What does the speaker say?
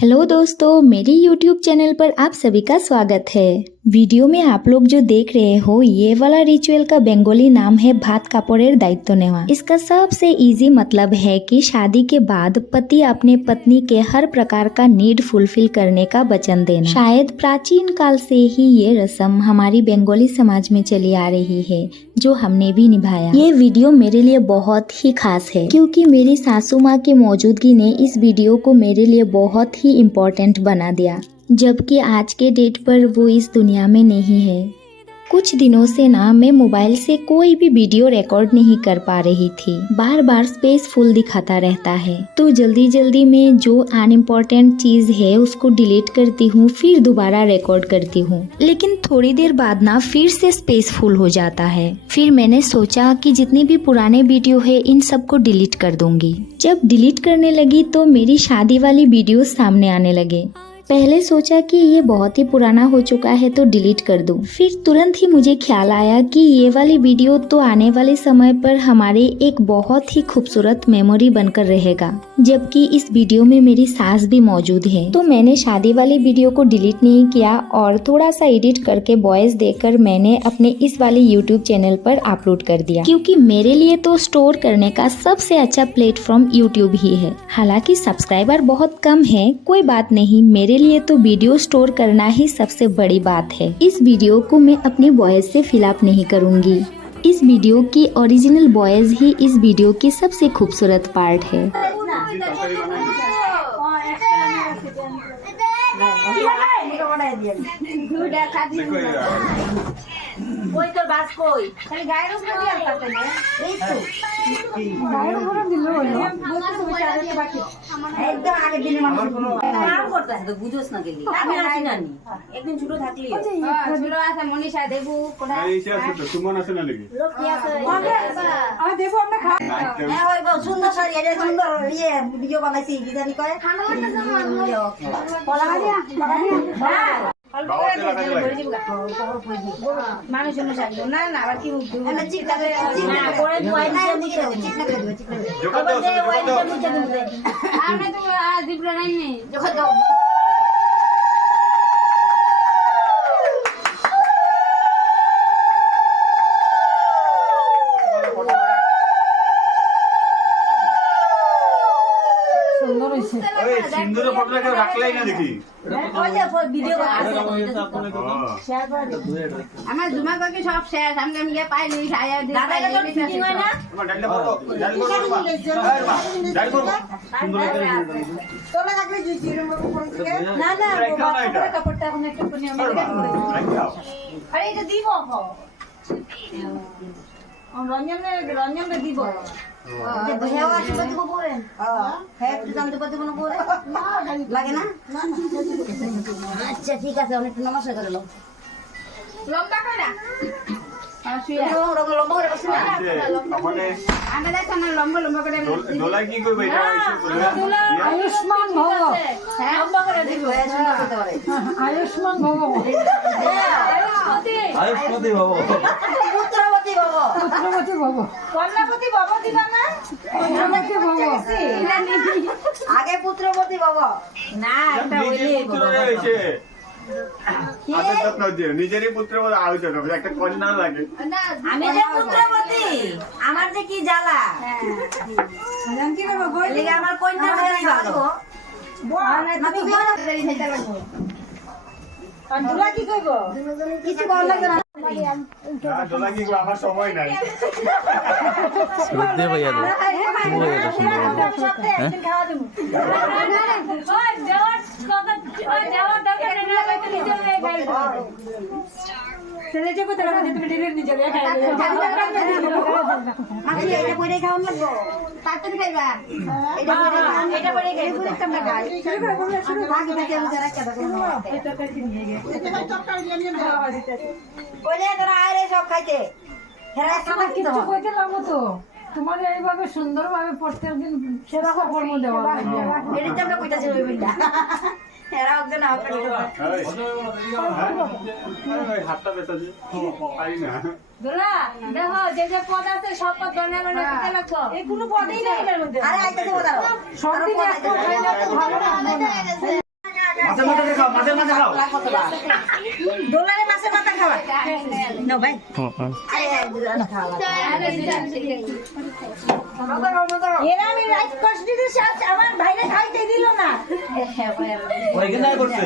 Hello दोस्तों, मेरे YouTube channel पर आप सभी का स्वागत है। वीडियो में आप लोग जो देख रहे हो ये वाला रिचुअल का बंगाली नाम है भात कापड़ेर दायित्व नेवा। इसका सबसे इजी मतलब है कि शादी के बाद पति अपने पत्नी के हर प्रकार का नीड फुलफिल करने का वचन देना। शायद प्राचीन काल से ही ये रस्म हमारी बंगाली समाज में चली आ रही है, जो हमने भी निभाया। ये वीडियो मेरे लिए बहुत ही खास है क्योंकि मेरी सासू माँ की मौजूदगी ने इस वीडियो को मेरे लिए बहुत ही इम्पोर्टेंट बना दिया, जबकि आज के डेट पर वो इस दुनिया में नहीं है। कुछ दिनों से ना मैं मोबाइल से कोई भी वीडियो रिकॉर्ड नहीं कर पा रही थी। बार बार स्पेस फुल दिखाता रहता है, तो जल्दी जल्दी में जो अनइम्पोर्टेंट चीज है उसको डिलीट करती हूँ, फिर दोबारा रिकॉर्ड करती हूँ। लेकिन थोड़ी देर बाद ना फिर से स्पेस फुल हो जाता है। फिर मैंने सोचा कि जितनी भी पुराने वीडियो है इन सबको डिलीट कर दूंगी। जब डिलीट करने लगी तो मेरी शादी वाली वीडियो सामने आने लगे। पहले सोचा कि ये बहुत ही पुराना हो चुका है तो डिलीट कर दूं। फिर तुरंत ही मुझे ख्याल आया कि ये वाली वीडियो तो आने वाले समय पर हमारे एक बहुत ही खूबसूरत मेमोरी बनकर रहेगा, जबकि इस वीडियो में मेरी सास भी मौजूद है। तो मैंने शादी वाली वीडियो को डिलीट नहीं किया और थोड़ा सा एडिट करके वॉइस देकर मैंने अपने इस वाले यूट्यूब चैनल पर अपलोड कर दिया, क्योंकि मेरे लिए तो स्टोर करने का सबसे अच्छा प्लेटफॉर्म यूट्यूब ही है। हालांकि सब्सक्राइबर बहुत कम है, कोई बात नहीं, मेरे लिए तो वीडियो स्टोर करना ही सबसे बड़ी बात है। इस वीडियो को मैं अपनी वॉइस से फिल अप नहीं करूंगी। इस वीडियो की ओरिजिनल वॉइस ही इस वीडियो की सबसे खूबसूरत पार्ट है। কই তোর বাস কই খালি গায়ের উপরে দিয়ে আলতাতে না এই তো গায়ের উপরে দিল হলো বলতে তুমি চাইলে বাকি একদম আগে দিনে মানুষ কাম করতে আছে তো বুঝোস না গেলি আমি আসি না নি একদিন ছোট থাকলি ছোট আছে মনীষা দেবু কোনা এই আছে তো সুমন আছে না লাগি লোক কি আছে আমি দেবু আমরা খাও হ্যাঁ ওই সুন্দর শাড়ি এটা সুন্দর ইয়ে ভিডিও বানাইছি কি জানি কয় খানা বানাইছে পলা দিয়া হ্যাঁ মানুষ না না আবার কি সিন্দুর ফটোটা রাখলাই না দেখি আমার জুমা কাকি সব শেষ আমি গিয়ে পাইনি ছায়া দাদা তো ফিটিং হয় না আমার ডাইলে ফটো ডাইল করব সুন্দর তোলা রাখলে জিরো ফোন থেকে না না কাপড়টা এখন একটু নিয়ে আমি আরে এটা দিব রঞ্জনকে দিব আচ্ছা ঠিক আছে অনেক নমস্কার করে লো লম্বা করে না লম্বা করে বসে না আমরা দেখো না লম্বা লম্বা করে দোলা কি করবে এটা আয়ুষ্মান ভব হ্যাঁ লম্বা করে দিব আয়ুষ্মান ভব আয়ুষ্মতি ভব পুত্রবতী ভব পুত্রবতী ভব কন্যাপতি ভব দিবা না পুত্রবতী ভব আগে পুত্রবতী ভব না এটা হইছে নিজেরই পুত্র একটা কন্যা লাগে। আমি যে পুত্রবতী আমার যে কি জ্বালা আমার কন্যা হয়ে ভালো কি করব কিছু ভালো লাগে না আমার সময় নাই সব খাইতে তোমার এইভাবে সুন্দর ভাবে প্রত্যেক দিন সেবা কর্ম দেওয়া হাতটা বেঁচে পারি না দোলা দেখো যে যে পদ আছে সব পদ ধনে ধনে দিতে লাগছো এই কোনো পদেই নাই এর মধ্যে আরে আইতাছে বড় সব দিন একটা ভালো মাঝে মাঝে খাও ডলারে মাছের মাথা খাওয়া নাও ভাই এরা আমি রাইট কষ্ট দিতে আমার ভাইরে খাইতে দিল না ওইখানে করছে